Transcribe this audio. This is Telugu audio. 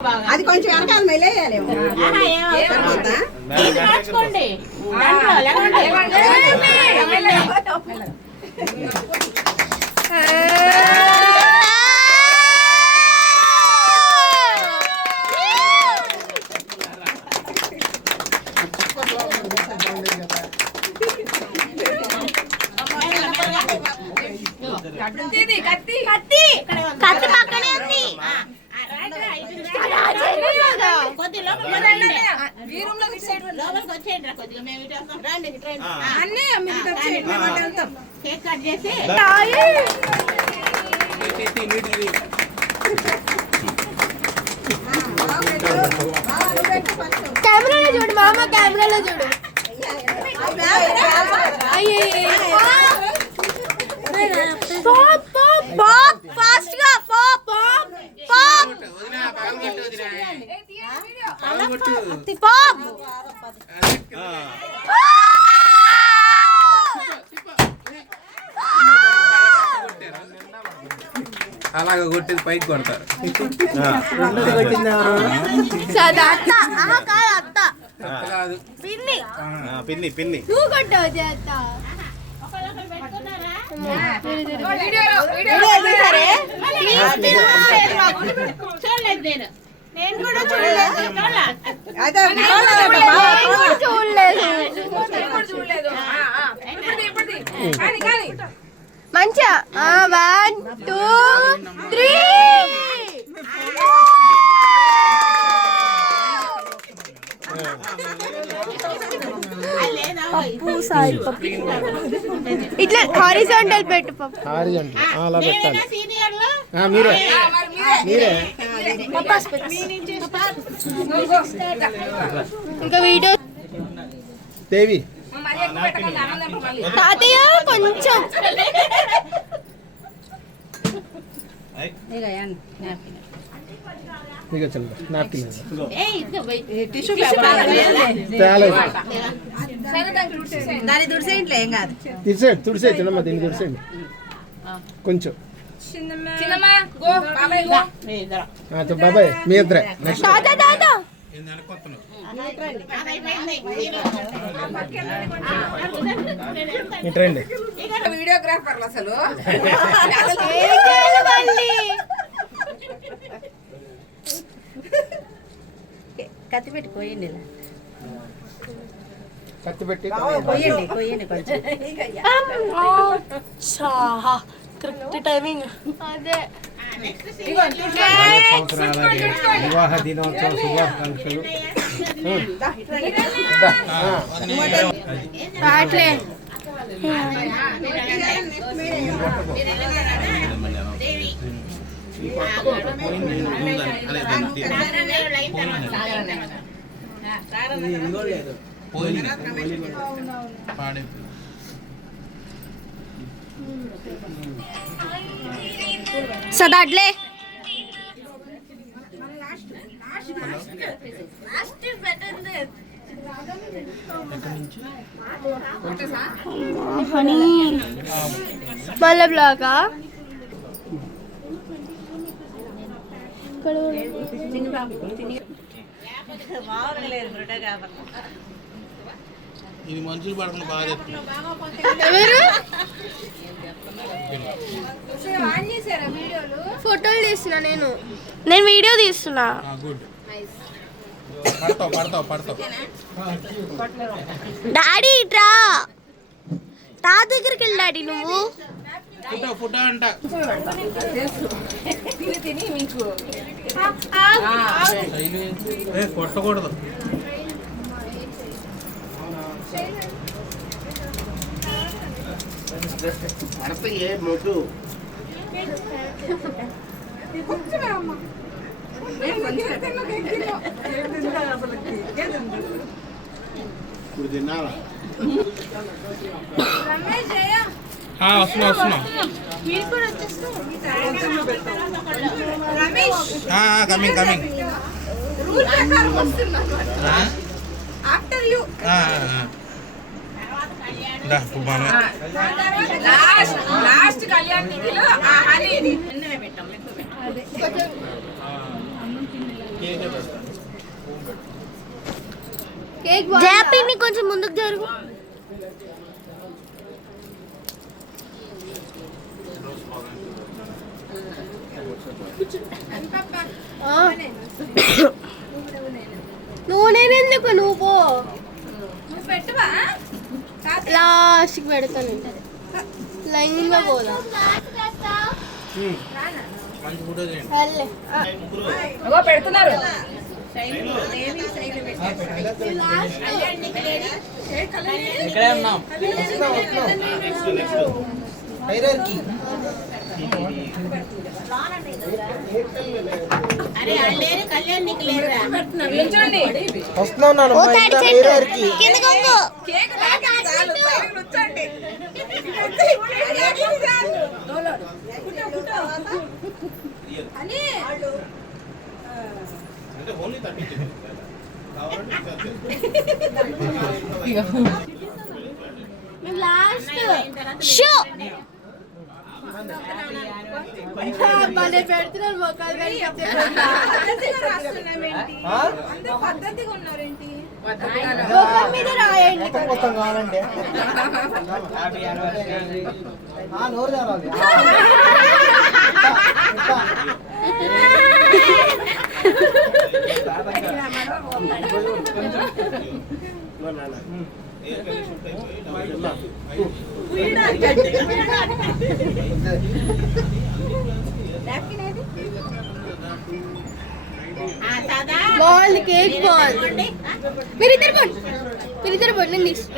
అది కొంచెం వెనకాల మెల్లేయాలి. కెమెరాలో చూడు మామ, కెమెరాలో చూడు. పాప్ ఫాస్ట్ గా పాప్ పాప్ పాప్ పాప్. అలాగ కొట్టేది పైకి కొడతారు. పిన్ని పిన్ని పిన్ని నువ్వు కొట్టావు చేత. నేను కూడా చూడలేదు. మంచిగా 1 2 3. పప్పు సాయి పప్పు ఇట్లా హారిజాంటల్ పెట్టు. పప్పు హారిజాంటల్ అలా పెట్టాలి. మీరే మీరే ఇంకా వీడియో దేవి తాతయ్య కొంచెం దాన్ని తుడిసేయండి, ఏం కాదు. తుడిసే తినమ్మా, దీన్ని తుడిసేయండి కొంచెం. బాబాయ్ మీ ఇద్దరే రండి. వీడియోగ్రాఫర్లు అసలు కత్తి పెట్టి పోయండి, కత్తి పెట్టి పోయండి పోయండి కొంచెం. Correct timing. అదే వివాహ దినోత్సవ శుభాకాంక్షలు. సదాడ్లే మళ్ళా బ్లాగా ఇది మనుషులు పడకుండా బాగా ఫోటోలు తీస్తున్నా. నేను వీడియో తీస్తున్నా. డాడీ ఇట్రా, తా దగ్గరికి వెళ్ళి డాడీ. నువ్వు ఫోటో అంట కొట్టకూడదు. ఇప్పుడు తిన్నారా? వస్తున్నా. కమింగ్. లాస్ట్ కళ్యాణ్ కేక్ జాపీని కొంచెం ముందుకు జరుగు. నూనె ఎందుకు నువ్వు పో, పెట్టవా లాస్ట్కి పెడతాను. లైన్గా పోదా మంచి ఫోటో చేయండి. వెళ్ళే. పెడుతున్నారు ఇక్కడే ఉన్నాం. వస్తున్నాను ఓ తాడి చెట్టు కిందకి వంగు. కేక్ చాలు వచ్చండి అంటే ఓన్లీ 30 లాస్ట్ షో భలే పెడుతున్నారు మొక్కలు పద్ధతిగా ఉన్నారేంటి మొక్కల మీద రాయండి. మొత్తం కావాలంటే నోరు తెరాలి. బాగుంది కేక్ బాగుంది. మీరిద్దరు పోండి నేను తీసుకు.